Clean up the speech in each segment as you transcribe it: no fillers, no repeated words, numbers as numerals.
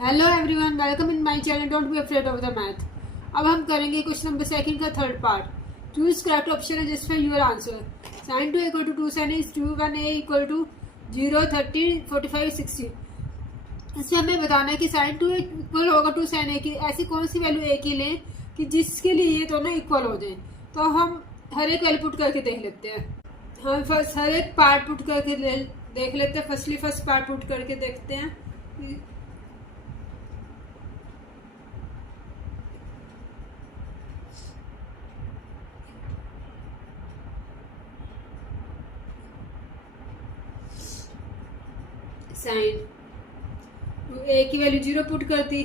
Hello everyone, welcome in my channel. Don't be afraid of the math. अब हम करेंगे question number second का third part. Choose correct option है just for your answer. sin 2 equal to 2 sin is 2 1 a equal to 0 30 45 60। इससे हमें बताना है कि sin 2 इक्वल होगा 2 sin a की। ऐसी कौन सी वैल्यू a की लें कि जिसके लिए ये दोनों इक्वल हो जाए। तो हम हर एक वैल्यू पुट करके देख लेते हैं। हम फर्स्ट हर एक पार्ट पुट करके देख लेते हैं। फर्स्ट पार्ट पुट करके देखते हैं। साइन ए की वैल्यू 0 पुट कर दी।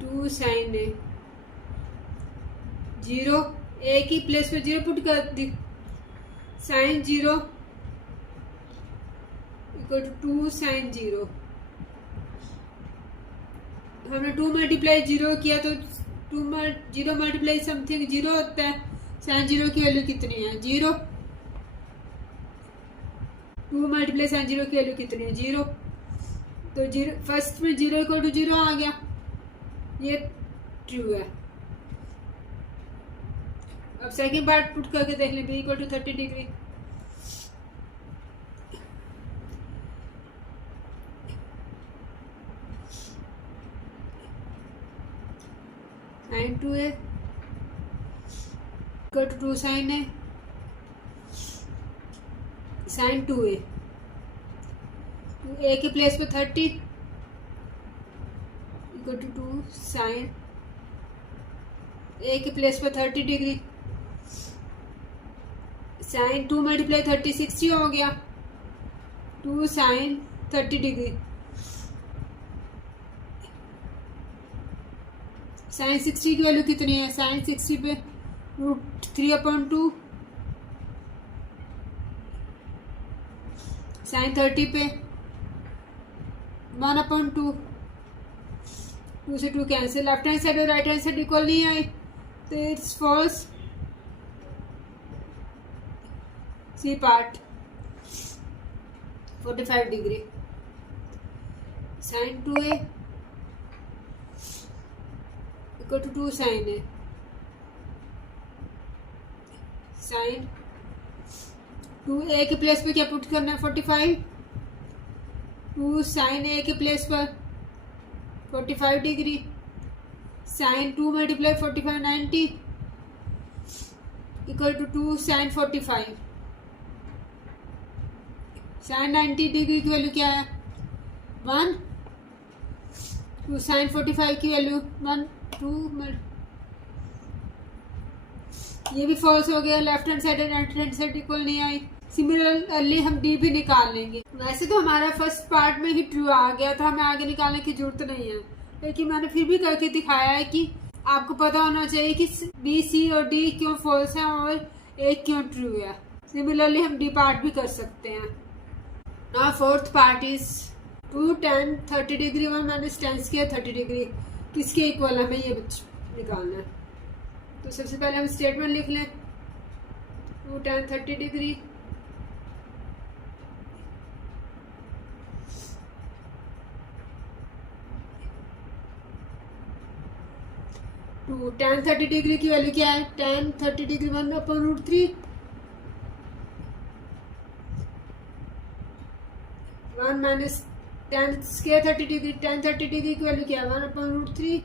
2 साइन ए 0 ए की प्लेस पे 0 पुट कर दी। Sine 0 equal to 2 sine 0। हमने 2 मल्टीप्लाई 0 किया तो 0 मल्टीप्लाई समथिंग 0 होता है। साइन 0 की वैल्यू कितनी है? 0। 2 मल्टीप्लाई साइन 0 की वैल्यू कितनी है? 0। तो 0 फर्स्ट में 0 इक्वल टू 0 आ गया, ये ट्रू है। अब सेकंड पार्ट पुट करके देख लें। b equal to 30 degree. sin 2a equal to 2 sin a। sin 2a a के प्लेस पे 30 इक्वल टू 2 साइन a के प्लेस पे 30 डिग्री। साइन 2 मल्टीप्लाई 30 60 हो गया। 2 साइन 30 डिग्री। साइन 60 की वैल्यू कितनी है? साइन 60 पे √3/2। साइन 30 पे 1/2। 2 से 2 कैंसिल। लेफ्ट हैंड साइड और राइट हैंड साइड इक्वल नहीं आए तो it's false. C part 45 degree. Sine 2a equal to 2 sine a। Sine 2a के प्लेस पे क्या पुट करना है? 45। 2 साइन a के प्लेस पर 45 degree. Sine 2 multiply 45 90 equal to 2 sine 45। Sine 90 degree की वैल्यू क्या है? 1। 2 साइन 45 की वैल्यू 1 2। ये भी फॉल्स हो गया। लेफ्ट हैंड साइड और राइट हैंड साइड इक्वल नहीं आई। सिमिलरली हम डी भी निकाल लेंगे। वैसे तो हमारा फर्स्ट पार्ट में ही ट्रू आ गया था, हमें आगे निकालने की जरूरत नहीं है, लेकिन मैंने फिर भी करके दिखाया है कि आपको पता होना चाहिए कि बी सी और डी क्यों फॉल्स है और ए क्यों ट्रू है। सिमिलरली हम डी पार्ट भी कर सकते हैं। Now fourth part is 2 tan 30 degree 1 minus tan square 30 degree किसके इक्वल हमें ये निकालना है। तो सबसे पहले हम स्टेटमेंट लिख लें। 2 tan 30 डिग्री 2 tan 30 डिग्री की वैल्यू क्या है? tan 30 degree 1/√3। 1 minus tan square 30 degree. tan 30 degree की वैल्यू क्या है? 1/√3।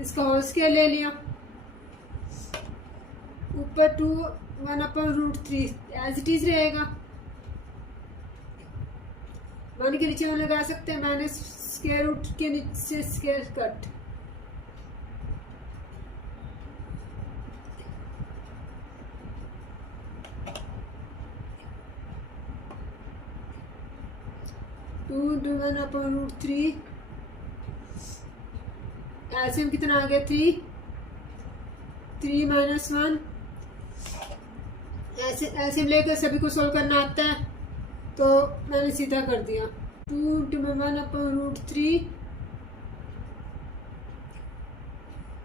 इसका होल स्क्वायर ले लिया। ऊपर 2 1/√3 एज इट इज रहेगा। 1 के नीचे 1 लगा सकते हैं। माइनस स्क्वायर रूट के नीचे स्क्वायर कट। टू 1/√3 एलसीएम कितना आ गया? 3 3 माइनस 1। एलसीएम लेकर सभी को सोल्व करना आता है तो मैंने सीधा कर दिया। 2 1/√3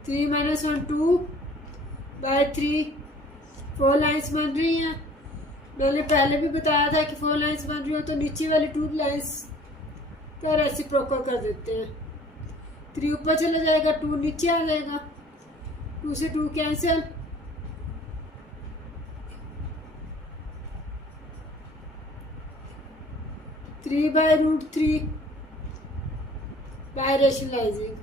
3 माइनस 1 2/3। 4 लाइन्स बन रही हैं। मैंने पहले भी बताया था कि 4 लाइन्स बन रही हो तो नीचे वाली 2 लाइन्स तो रेसिप्रोकल कर देते हैं। 3 ऊपर चला जाएगा, 2 नीचे आ जाएगा, 2 से 2 कैंसिल, 3/√3 बाय रेशनलाइजिंग।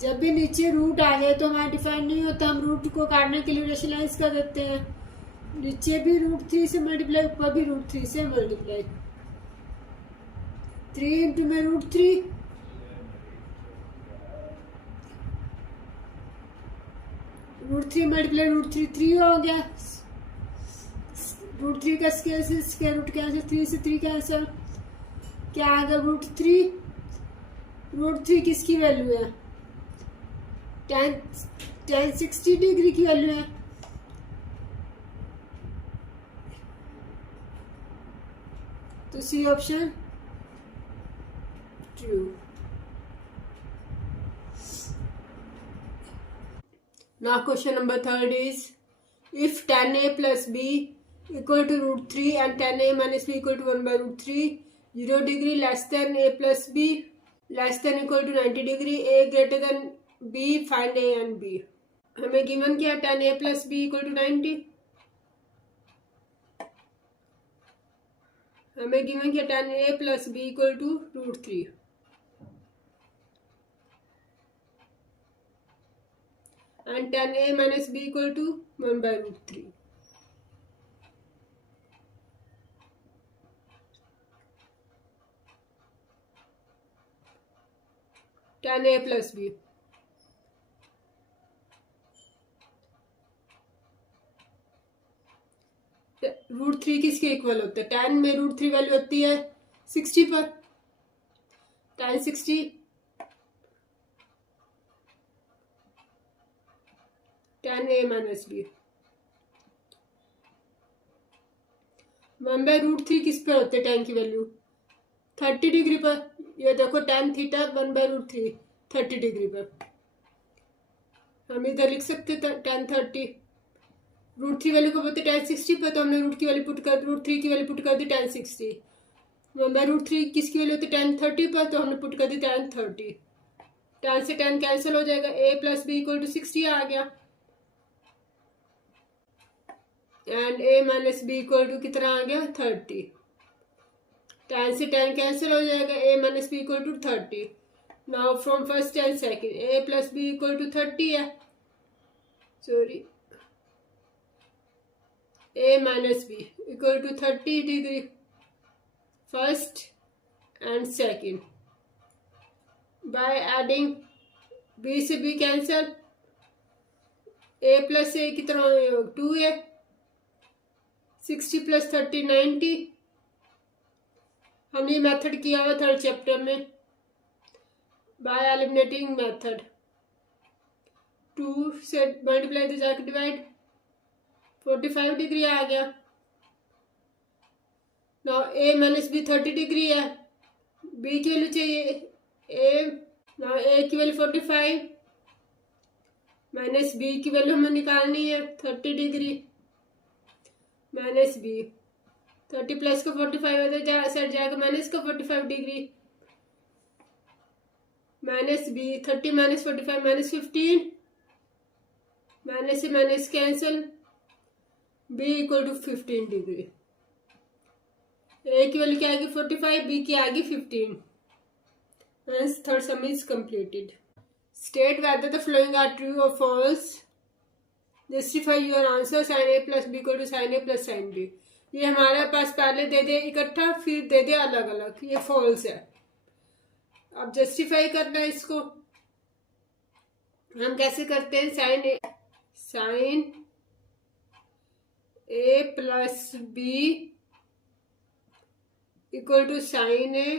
जब भी नीचे रूट आ जाए तो हमारा डिफाइन नहीं होता, हम रूट को काटने के लिए रेशनलाइज कर देते हैं। नीचे भी √3 से मल्टीप्लाई, ऊपर भी √3 से मल्टीप्लाई। 3 इंटू में √3, √3 मल्टीप्लाई √3 3 हो गया। √3 का स्क्वायर से स्क्वायर रूट कैंसिल, 3 से 3 कैंसिल, क्या आ गया √3। √3 किसकी वैल्यू है? tan 60 डिग्री की वैल्यू है। तो C option true. Now question number 3 is, if tan A plus B equal to √3 and tan A minus B equal to 1/√3, 0 degree less than A plus B less than equal to 90 degree, A greater than B, find A and B। हमें given क्या, tan A plus B equal to 90, हमें given क्या tan A plus B equal to √3 and tan A minus B equal to 1/√3। tan A plus B, √3 किसके equal होता है? tan में √3 value होती है 60 पर, tan 60 tan A minus B। 1/√3 किस पर होते हैं tan की वैल्यू? 30 डिग्री पर। ये देखो tan थीटा 1/√3 30 डिग्री पर। हम इधर लिख सकते tan 30, √3 वैल्यू को बोलते tan 60 पर, तो हमने √3 की वैल्यू पुट कर दी tan 60। 1/√3 किसकी वैल्यू होती है? tan 30 पर, तो हमने पुट कर दी tan 30। tan से tan कैंसिल हो जाएगा, A plus B equal to 60 आ गया, and A minus B equal to कितना आ गया? 30। tan से tan कैंसिल हो जाएगा, A minus B equal to 30। Now from first and second, A plus B equal to 30 है, sorry, A minus B equal to 30 degree first and second. By adding B से B cancel, A plus A कितना 2 है, 60 plus 30 90। हमने ये method किया हुआ 3rd chapter में, bye eliminating method. 2 से मल्टीप्लाई तो जाकर डिवाइड, 45 डिग्री आ गया। Now A minus B 30 degree है, B की वैल्यू चाहिए A, नाउ A की वैल्यू 45 माइनस B की वैल्यू हमें निकालनी है 30 डिग्री माइनस B। 30 प्लस का 45 है तो सेट जाएगा माइनस का 45 degree minus B। 30 minus 45 minus 15, minus से minus cancel, B equal to 15 degree. A की वैल्यू क्या आएगी 45, B की आएगी 15। Hence third sum is completed. State whether the following are true or false. Justify your answer, sin A plus B equal to sin A plus sin B। ये हमारे पास पहले दे दे इकट्ठा, फिर दे दे अलग अलग, ये फॉल्स है। अब जस्टिफाई करना है इसको, हम कैसे करते हैं? Sine A plus B equal to sine A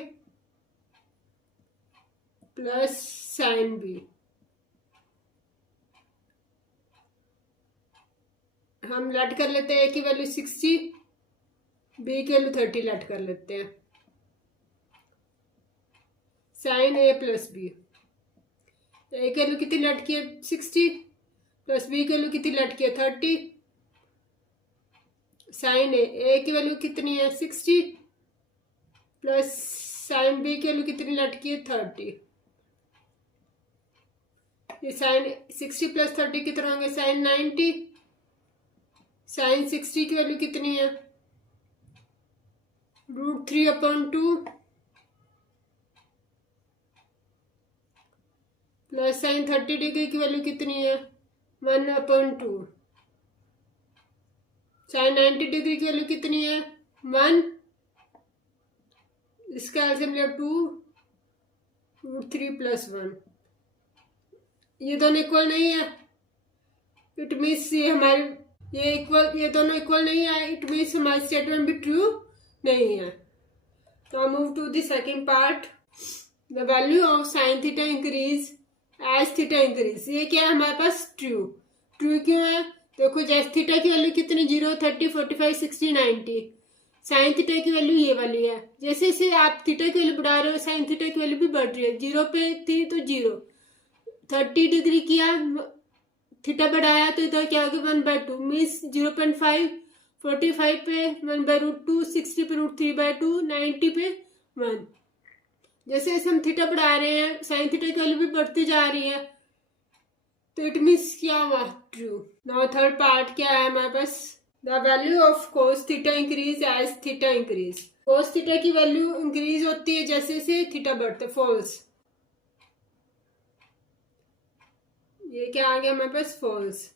plus sine B। हम लेट कर लेते हैं A की वैल्यू 60, B की वैल्यू 30 लेट कर लेते हैं। Sine A plus B, A की वैल्यू कितनी लेट की है 60, प्लस B की वैल्यू कितनी लेट की है 30, साइन ए की वैल्यू कितनी है 60 प्लस साइन बी की वैल्यू कितनी लटकी है 30। ये साइन 60 प्लस 30 कितना होंगे साइन 90। साइन 60 की वैल्यू कितनी है √3/2 प्लस साइन 30 डिग्री की वैल्यू कितनी है 1/2। साइन 90 डिग्री की वैल्यू कितनी है 1। इसका एल्सियम लिया 2 √3 + 1। ये दोनों इक्वल नहीं है, इट मीन्स ये दोनों इक्वल नहीं है, इट मीन्स हमारी स्टेटमेंट भी ट्रू नहीं है। तो move to the second part, the value of sine theta increase as theta increase. ये क्या है हमारे पास ट्रू क्यों है देखो, जैसे थीटा की वैल्यू कितनी 0 30 45 60 90। साइन थीटा की वैल्यू ये वाली है, जैसे जैसे आप थीटा की वैल्यू बढ़ा रहे हो साइन थीटा की वैल्यू भी बढ़ रही है। 0 पे थी तो 0, 30 डिग्री किया थीटा बढ़ाया तो इधर क्या होगा 1/2 मीन्स 0.5। 45 पे 1/√2, 60 पे √3/2, 90 पे 1। जैसे जैसे हम थीटा बढ़ा रहे हैं साइन थीटा की वैल्यू भी बढ़ती जा रही है, तो इट मीन्स क्या हुआ ट्रू। नाउ थर्ड पार्ट क्या है हमारे पास, the value of cos theta increase as theta increase. Cos theta की वैल्यू इंक्रीज होती है जैसे जैसे थीटा बढ़ता है, फॉल्स। ये क्या आ गया हमारे पास फॉल्स।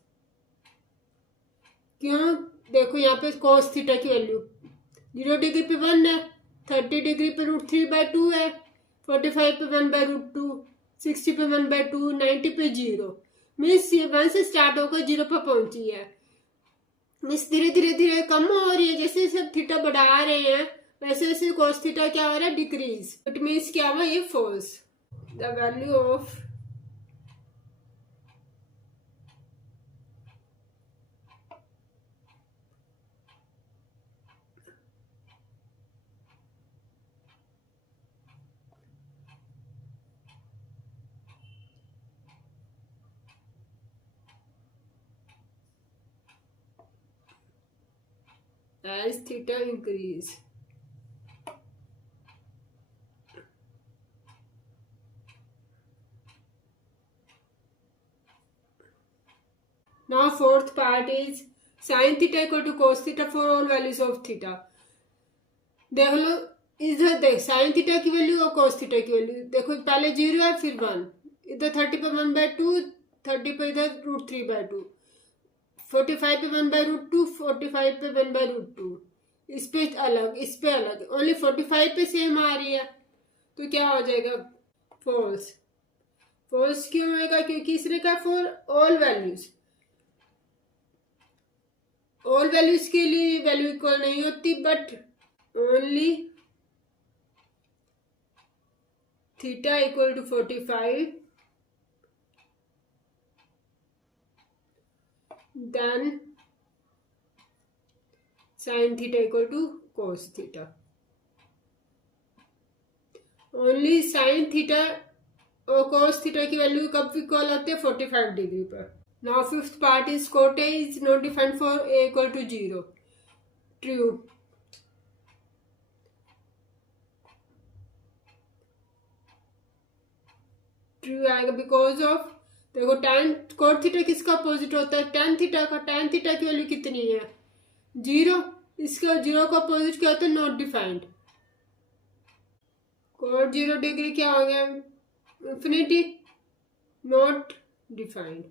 क्यों देखो यहाँ पे कोस थीटा की वैल्यू 0 डिग्री पे 1 है, 30 डिग्री पे √3/2 है, 45 पे 1/√2, 60 पे 1/2, 90 पे 0। मीन्स ये 1 से स्टार्ट होकर 0 पर पहुंची है। मीन्स धीरे धीरे धीरे कम हो रही है, जैसे जैसे थीटा बढ़ा रहे हैं वैसे वैसे कोस थीटा क्या हो रहा है डिक्रीज। इट मीन्स क्या हुआ ये false. The value of as theta increase. Now fourth part is sin theta equal to cos theta for all values of theta. देख लो इधर देख साइन थीटा की वैल्यू और cos थीटा की वैल्यू देखो, पहले 0 है फिर 1, इधर 30 पे 1/2, 30 पे इधर √3/2, 45 पे 1/√2, 45 पे 1/√2। इस पे अलग इस पे अलग, ओनली 45 पे सेम आ रही है, तो क्या हो जाएगा फॉल्स। फॉल्स क्यों होगा क्योंकि इसने कहा for all values. All values के लिए वैल्यू इक्वल नहीं होती, but only theta equal to 45 then sin theta equal to cos theta. Only sin theta और cos theta की वैल्यू कब इक्वल होते हैं 45 डिग्री पर। Now fifth part is cot A is not defined for a equal to 0। True. True आएगा because of देखो tan cot theta किसका opposite होता है tan थीटा का। tan थीटा की वैल्यू कितनी है 0, इसका 0 का अपोजिट क्या होता है नॉट डिफाइंड। cot 0 डिग्री क्या हो गया इंफिनिटी, नॉट डिफाइंड।